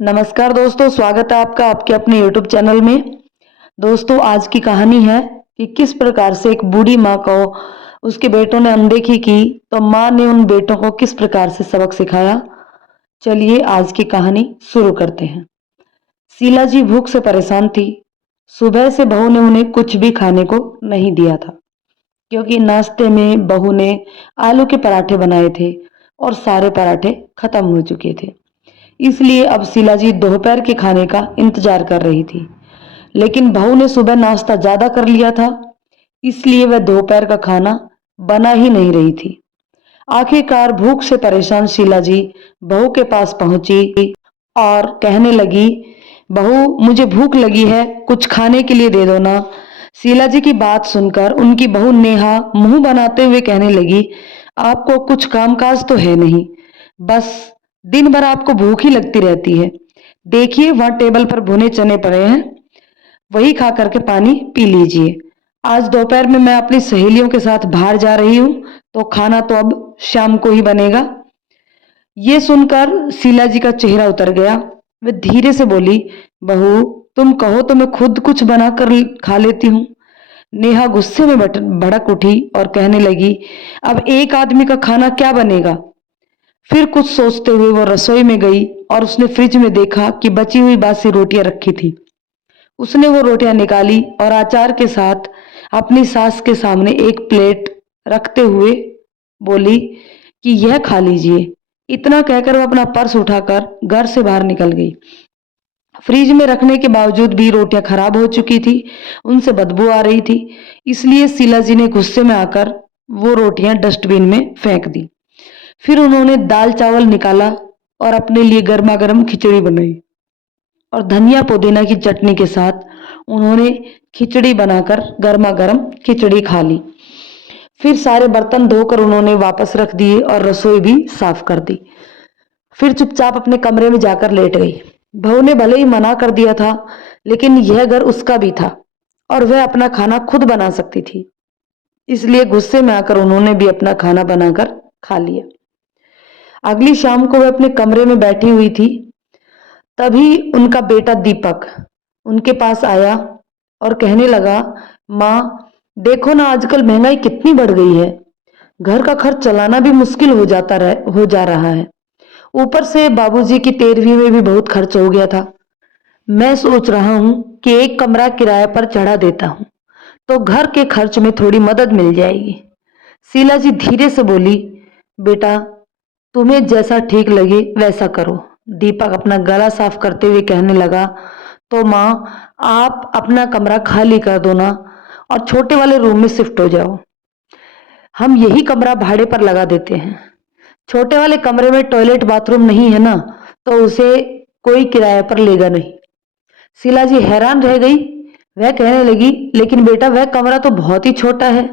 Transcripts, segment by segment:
नमस्कार दोस्तों, स्वागत है आपका आपके अपने YouTube चैनल में। दोस्तों, आज की कहानी है कि किस प्रकार से एक बूढ़ी माँ को उसके बेटों ने अनदेखी की, तो माँ ने उन बेटों को किस प्रकार से सबक सिखाया। चलिए आज की कहानी शुरू करते हैं। शीला जी भूख से परेशान थी। सुबह से बहू ने उन्हें कुछ भी खाने को नहीं दिया था, क्योंकि नाश्ते में बहू ने आलू के पराठे बनाए थे और सारे पराठे खत्म हो चुके थे। इसलिए अब शीला जी दोपहर के खाने का इंतजार कर रही थी। लेकिन बहू ने सुबह नाश्ता ज्यादा कर लिया था, इसलिए वह दोपहर का खाना बना ही नहीं रही थी। आखिरकार भूख से परेशान शीला जी बहू के पास पहुंची और कहने लगी, बहू मुझे भूख लगी है, कुछ खाने के लिए दे दो ना। शीला जी की बात सुनकर उनकी बहू नेहा मुंह बनाते हुए कहने लगी, आपको कुछ कामकाज तो है नहीं, बस दिन भर आपको भूख ही लगती रहती है। देखिए वहां टेबल पर भुने चने पड़े हैं, वही खा करके पानी पी लीजिए। आज दोपहर में मैं अपनी सहेलियों के साथ बाहर जा रही हूँ, तो खाना तो अब शाम को ही बनेगा। ये सुनकर शीला जी का चेहरा उतर गया। वे धीरे से बोली, बहू तुम कहो तो मैं खुद कुछ बना कर खा लेती हूँ। नेहा गुस्से में भड़क उठी और कहने लगी, अब एक आदमी का खाना क्या बनेगा। फिर कुछ सोचते हुए वो रसोई में गई और उसने फ्रिज में देखा कि बची हुई बासी रोटियां रखी थी। उसने वो रोटियां निकाली और अचार के साथ अपनी सास के सामने एक प्लेट रखते हुए बोली कि यह खा लीजिए। इतना कहकर वो अपना पर्स उठाकर घर से बाहर निकल गई। फ्रिज में रखने के बावजूद भी रोटियां खराब हो चुकी थी, उनसे बदबू आ रही थी। इसलिए शीला जी ने गुस्से में आकर वो रोटियां डस्टबिन में फेंक दी। फिर उन्होंने दाल चावल निकाला और अपने लिए गर्मा गर्म खिचड़ी बनाई और धनिया पुदीना की चटनी के साथ उन्होंने खिचड़ी बनाकर गर्मा गर्म खिचड़ी खा ली। फिर सारे बर्तन धोकर उन्होंने वापस रख दिए और रसोई भी साफ कर दी। फिर चुपचाप अपने कमरे में जाकर लेट गई। बहू ने भले ही मना कर दिया था, लेकिन यह घर उसका भी था और वह अपना खाना खुद बना सकती थी। इसलिए गुस्से में आकर उन्होंने भी अपना खाना बनाकर खा लिया। अगली शाम को वह अपने कमरे में बैठी हुई थी, तभी उनका बेटा दीपक उनके पास आया और कहने लगा, माँ देखो ना, आजकल महंगाई कितनी बढ़ गई है, घर का खर्च चलाना भी मुश्किल हो जा रहा है। ऊपर से बाबूजी की 13वीं में भी बहुत खर्च हो गया था। मैं सोच रहा हूँ कि एक कमरा किराए पर चढ़ा देता हूँ, तो घर के खर्च में थोड़ी मदद मिल जाएगी। शीला जी धीरे से बोली, बेटा तुम्हें जैसा ठीक लगे वैसा करो। दीपक अपना गला साफ करते हुए कहने लगा, तो माँ आप अपना कमरा खाली कर दो ना और छोटे वाले रूम में शिफ्ट हो जाओ। हम यही कमरा भाड़े पर लगा देते हैं। छोटे वाले कमरे में टॉयलेट बाथरूम नहीं है ना, तो उसे कोई किराए पर लेगा नहीं। शीला जी हैरान रह गई। वह कहने लगी, लेकिन बेटा वह कमरा तो बहुत ही छोटा है,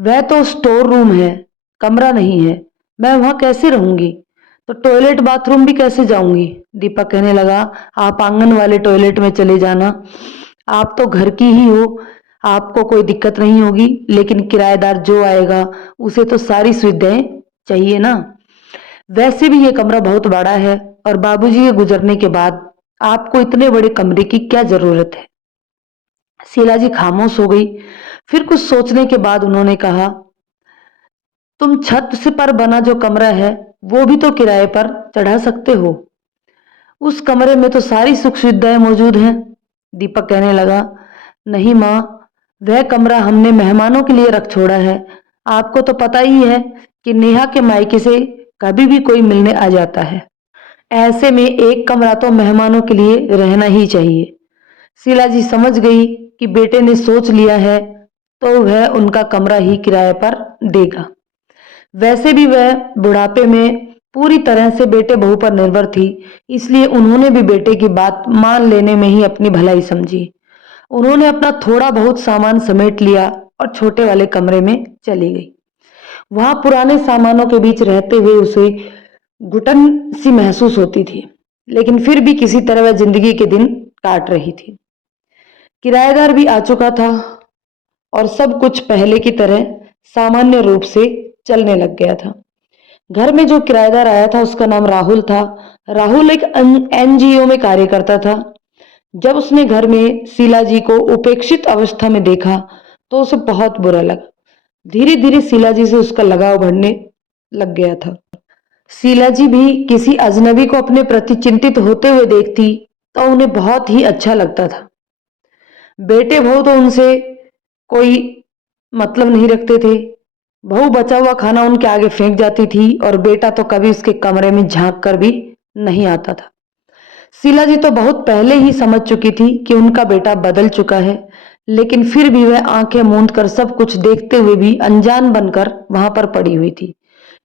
वह तो स्टोर रूम है, कमरा नहीं है। मैं वहां कैसे रहूंगी, तो टॉयलेट बाथरूम भी कैसे जाऊंगी। दीपक कहने लगा, आप आंगन वाले टॉयलेट में चले जाना, आप तो घर की ही हो, आपको कोई दिक्कत नहीं होगी, लेकिन किराएदार जो आएगा उसे तो सारी सुविधाएं चाहिए ना। वैसे भी ये कमरा बहुत बड़ा है और बाबूजी के गुजरने के बाद आपको इतने बड़े कमरे की क्या जरूरत है। शीला जी खामोश हो गई। फिर कुछ सोचने के बाद उन्होंने कहा, तुम छत से पर बना जो कमरा है वो भी तो किराए पर चढ़ा सकते हो, उस कमरे में तो सारी सुख सुविधाएं मौजूद हैं। दीपक कहने लगा, नहीं माँ, वह कमरा हमने मेहमानों के लिए रख छोड़ा है। आपको तो पता ही है कि नेहा के मायके से कभी भी कोई मिलने आ जाता है, ऐसे में एक कमरा तो मेहमानों के लिए रहना ही चाहिए। शीला जी समझ गई कि बेटे ने सोच लिया है, तो वह उनका कमरा ही किराए पर देगा। वैसे भी वह बुढ़ापे में पूरी तरह से बेटे बहू पर निर्भर थी, इसलिए उन्होंने भी बेटे की बात मान लेने में ही अपनी भलाई समझी। उन्होंने अपना थोड़ा बहुत सामान समेट लिया और छोटे वाले कमरे में चली गई। वहां पुराने सामानों के बीच रहते हुए उसे घुटन सी महसूस होती थी, लेकिन फिर भी किसी तरह वह जिंदगी के दिन काट रही थी। किराएदार भी आ चुका था और सब कुछ पहले की तरह सामान्य रूप से चलने लग गया था। घर में जो किराएदार आया था उसका नाम राहुल था। राहुल एक एनजीओ में कार्य करता था। जब उसने घर में शीला जी को उपेक्षित अवस्था में देखा तो उसे बहुत बुरा लगा। धीरे धीरे शीला जी से उसका लगाव बढ़ने लग गया था। शीला जी भी किसी अजनबी को अपने प्रति चिंतित होते हुए देखती तो उन्हें बहुत ही अच्छा लगता था। बेटे बहू तो उनसे कोई मतलब नहीं रखते थे। बहू बचा हुआ खाना उनके आगे फेंक जाती थी और बेटा तो कभी उसके कमरे में झांक कर भी नहीं आता था। शीला जी तो बहुत पहले ही समझ चुकी थी कि उनका बेटा बदल चुका है, लेकिन फिर भी वह आंखें मूंद कर सब कुछ देखते हुए भी अनजान बनकर वहां पर पड़ी हुई थी,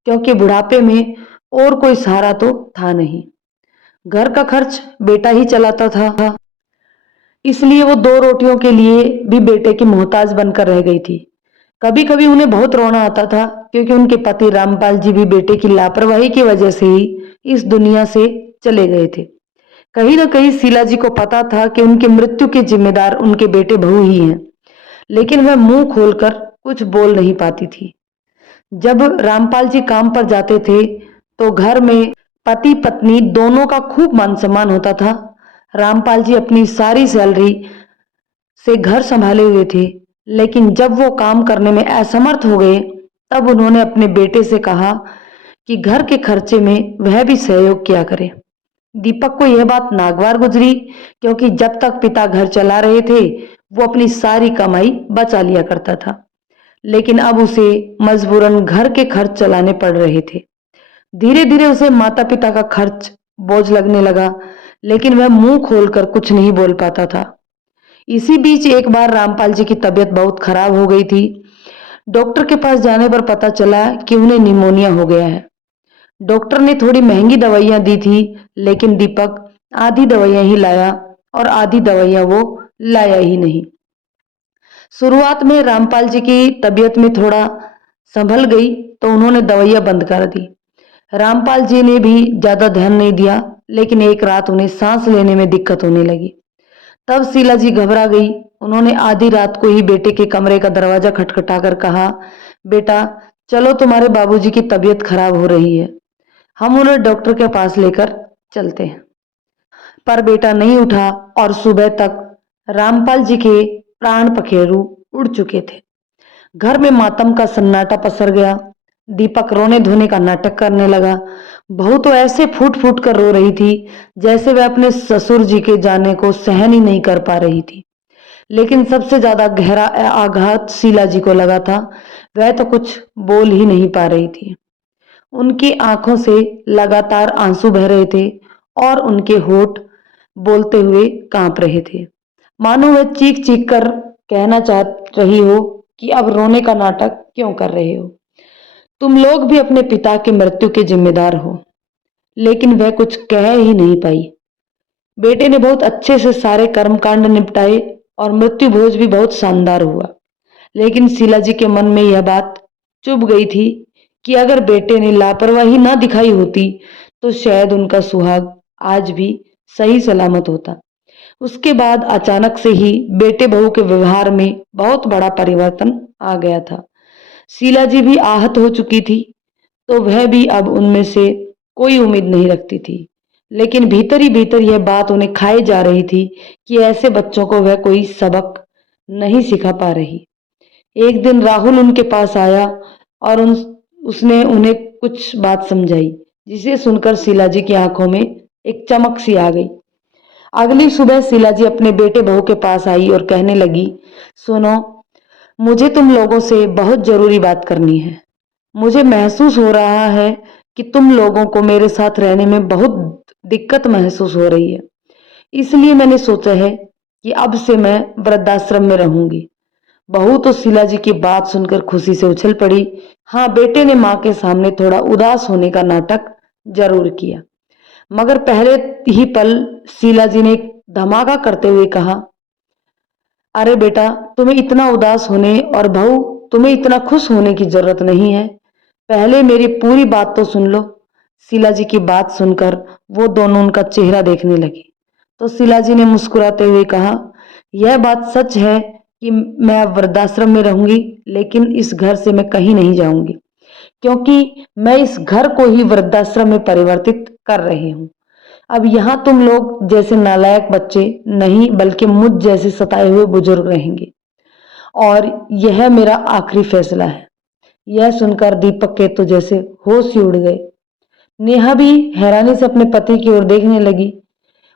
क्योंकि बुढ़ापे में और कोई सहारा तो था नहीं। घर का खर्च बेटा ही चलाता था, इसलिए वो दो रोटियों के लिए भी बेटे की मोहताज बनकर रह गई थी। कभी कभी उन्हें बहुत रोना आता था, क्योंकि उनके पति रामपाल जी भी बेटे की लापरवाही की वजह से ही इस दुनिया से चले गए थे। कहीं ना कहीं शीला जी को पता था कि उनकी मृत्यु के जिम्मेदार उनके बेटे बहू ही हैं, लेकिन वह मुंह खोलकर कुछ बोल नहीं पाती थी। जब रामपाल जी काम पर जाते थे तो घर में पति पत्नी दोनों का खूब मान सम्मान होता था। रामपाल जी अपनी सारी सैलरी से घर संभाले हुए थे, लेकिन जब वो काम करने में असमर्थ हो गए तब उन्होंने अपने बेटे से कहा कि घर के खर्चे में वह भी सहयोग किया करे। दीपक को यह बात नागवार गुजरी, क्योंकि जब तक पिता घर चला रहे थे वो अपनी सारी कमाई बचा लिया करता था, लेकिन अब उसे मजबूरन घर के खर्च चलाने पड़ रहे थे। धीरे धीरे उसे माता पिता का खर्च बोझ लगने लगा, लेकिन वह मुंह खोलकर कुछ नहीं बोल पाता था। इसी बीच एक बार रामपाल जी की तबीयत बहुत खराब हो गई थी। डॉक्टर के पास जाने पर पता चला कि उन्हें निमोनिया हो गया है। डॉक्टर ने थोड़ी महंगी दवाइयां दी थी, लेकिन दीपक आधी दवाइयां ही लाया और आधी दवाइयां वो लाया ही नहीं। शुरुआत में रामपाल जी की तबीयत में थोड़ा संभल गई तो उन्होंने दवाइयां बंद कर दी। रामपाल जी ने भी ज्यादा ध्यान नहीं दिया, लेकिन एक रात उन्हें सांस लेने में दिक्कत होने लगी। तब शीला जी घबरा गई। उन्होंने आधी रात को ही बेटे के कमरे का दरवाजा खटखटाकर कहा, बेटा चलो, तुम्हारे बाबूजी की तबीयत खराब हो रही है, हम उन्हें डॉक्टर के पास लेकर चलते हैं। पर बेटा नहीं उठा और सुबह तक रामपाल जी के प्राण पखेरु उड़ चुके थे। घर में मातम का सन्नाटा पसर गया। दीपक रोने धोने का नाटक करने लगा। बहू तो ऐसे फूट फूट कर रो रही थी जैसे वह अपने ससुर जी के जाने को सहन ही नहीं कर पा रही थी। लेकिन सबसे ज्यादा गहरा आघात शीला जी को लगा था। वह तो कुछ बोल ही नहीं पा रही थी। उनकी आंखों से लगातार आंसू बह रहे थे और उनके होठ बोलते हुए कांप रहे थे, मानो वह चीख चीख कर कहना चाह रही हो कि अब रोने का नाटक क्यों कर रहे हो, तुम लोग भी अपने पिता की मृत्यु के जिम्मेदार हो। लेकिन वह कुछ कह ही नहीं पाई। बेटे ने बहुत अच्छे से सारे कर्मकांड निपटाए और मृत्यु भोज भी बहुत शानदार हुआ, लेकिन शीला जी के मन में यह बात चुभ गई थी कि अगर बेटे ने लापरवाही ना दिखाई होती तो शायद उनका सुहाग आज भी सही सलामत होता। उसके बाद अचानक से ही बेटे बहू के व्यवहार में बहुत बड़ा परिवर्तन आ गया था। शीला जी भी आहत हो चुकी थी, तो वह भी अब उनमें से कोई उम्मीद नहीं रखती थी। लेकिन भीतर ही भीतर यह बात उन्हें खाई जा रही थी कि ऐसे बच्चों को वह कोई सबक नहीं सिखा पा रही। एक दिन राहुल उनके पास आया और उसने उन्हें कुछ बात समझाई, जिसे सुनकर शीला जी की आंखों में एक चमक सी आ गई। अगली सुबह शीला जी अपने बेटे बहू के पास आई और कहने लगी, सुनो, मुझे तुम लोगों से बहुत जरूरी बात करनी है। मुझे महसूस हो रहा है कि तुम लोगों को मेरे साथ रहने में बहुत दिक्कत महसूस हो रही है, इसलिए मैंने सोचा है कि अब से मैं वृद्धाश्रम में रहूंगी। बहू तो शीला जी की बात सुनकर खुशी से उछल पड़ी। हाँ, बेटे ने मां के सामने थोड़ा उदास होने का नाटक जरूर किया, मगर पहले ही पल शीला जी ने धमाका करते हुए कहा, अरे बेटा, तुम्हें इतना उदास होने और बहू तुम्हें इतना खुश होने की जरूरत नहीं है। पहले मेरी पूरी बात तो सुन लो। शीला जी की बात सुनकर वो दोनों उनका चेहरा देखने लगे तो शीला जी ने मुस्कुराते हुए कहा, यह बात सच है कि मैं अब वृद्धाश्रम में रहूंगी, लेकिन इस घर से मैं कहीं नहीं जाऊंगी, क्योंकि मैं इस घर को ही वृद्धाश्रम में परिवर्तित कर रही हूँ। अब यहाँ तुम लोग जैसे नालायक बच्चे नहीं बल्कि मुझ जैसे सताए हुए बुजुर्ग रहेंगे और यह मेरा आखिरी फैसला है। यह सुनकर दीपक के तो जैसे होश ही उड़ गए। नेहा भी हैरानी से अपने पति की ओर देखने लगी।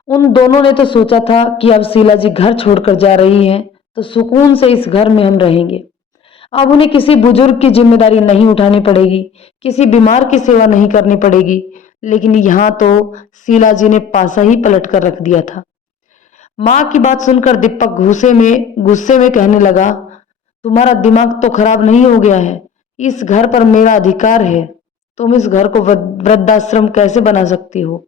उन दोनों ने तो सोचा था कि अब शीला जी घर छोड़कर जा रही हैं तो सुकून से इस घर में हम रहेंगे। अब उन्हें किसी बुजुर्ग की जिम्मेदारी नहीं उठानी पड़ेगी, किसी बीमार की सेवा नहीं करनी पड़ेगी। लेकिन यहाँ तो शीला जी ने पासा ही पलट कर रख दिया था। माँ की बात सुनकर दीपक गुस्से में कहने लगा, तुम्हारा दिमाग तो खराब नहीं हो गया है? इस घर पर मेरा अधिकार है, तुम इस घर को वृद्धाश्रम कैसे बना सकती हो?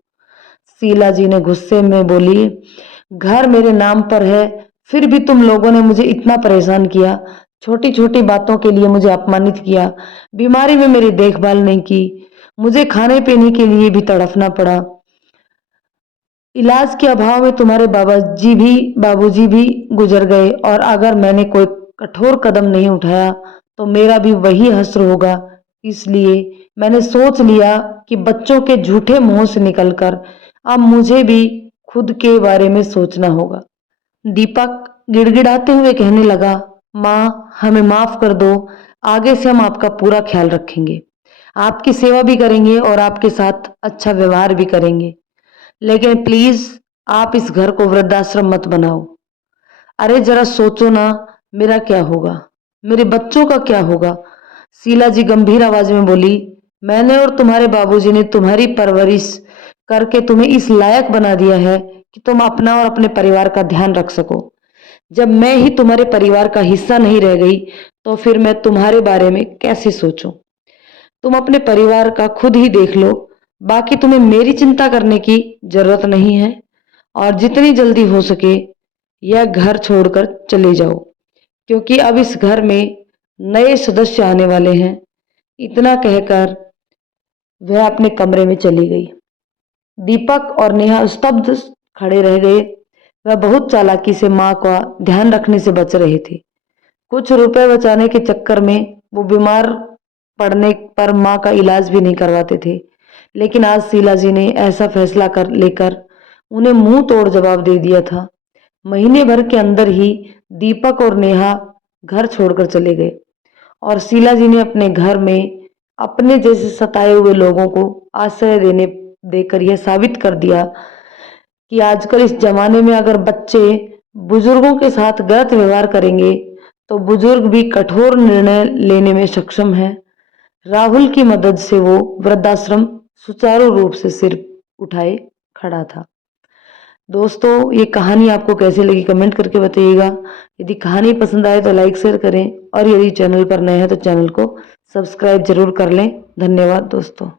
शीला जी ने गुस्से में बोली, घर मेरे नाम पर है, फिर भी तुम लोगों ने मुझे इतना परेशान किया, छोटी छोटी बातों के लिए मुझे अपमानित किया, बीमारी में मेरी देखभाल नहीं की, मुझे खाने पीने के लिए भी तड़फना पड़ा। इलाज के अभाव में तुम्हारे बाबूजी भी गुजर गए और अगर मैंने कोई कठोर कदम नहीं उठाया तो मेरा भी वही हश्र होगा। इसलिए मैंने सोच लिया कि बच्चों के झूठे मोह से निकलकर अब मुझे भी खुद के बारे में सोचना होगा। दीपक गिड़गिड़ाते हुए कहने लगा, माँ हमें माफ कर दो, आगे से हम आपका पूरा ख्याल रखेंगे, आपकी सेवा भी करेंगे और आपके साथ अच्छा व्यवहार भी करेंगे, लेकिन प्लीज आप इस घर को वृद्धाश्रम मत बनाओ। अरे जरा सोचो ना, मेरा क्या होगा, मेरे बच्चों का क्या होगा? शीला जी गंभीर आवाज में बोली, मैंने और तुम्हारे बाबूजी ने तुम्हारी परवरिश करके तुम्हें इस लायक बना दिया है कि तुम अपना और अपने परिवार का ध्यान रख सको। जब मैं ही तुम्हारे परिवार का हिस्सा नहीं रह गई तो फिर मैं तुम्हारे बारे में कैसे सोचूं? तुम अपने परिवार का खुद ही देख लो, बाकी तुम्हें मेरी चिंता करने की जरूरत नहीं है और जितनी जल्दी हो सके यह घर छोड़कर चले जाओ, क्योंकि अब इस घर में नए सदस्य आने वाले हैं। इतना कहकर वह अपने कमरे में चली गई। दीपक और नेहा स्तब्ध खड़े रह गए। वह बहुत चालाकी से माँ का ध्यान रखने से बच रहे थे। कुछ रुपए बचाने के चक्कर में वो बीमार पड़ने पर माँ का इलाज भी नहीं करवाते थे, लेकिन आज शीला जी ने ऐसा फैसला कर लेकर उन्हें मुंह तोड़ जवाब दे दिया था। महीने भर के अंदर ही दीपक और नेहा घर छोड़कर चले गए और शीला जी ने अपने घर में अपने जैसे सताए हुए लोगों को आश्रय देकर यह साबित कर दिया कि आजकल इस जमाने में अगर बच्चे बुजुर्गों के साथ गलत व्यवहार करेंगे तो बुजुर्ग भी कठोर निर्णय लेने में सक्षम है। राहुल की मदद से वो वृद्धाश्रम सुचारू रूप से सिर उठाए खड़ा था। दोस्तों ये कहानी आपको कैसी लगी कमेंट करके बताइएगा। यदि कहानी पसंद आए तो लाइक शेयर करें और यदि चैनल पर नए हैं तो चैनल को सब्सक्राइब जरूर कर लें। धन्यवाद दोस्तों।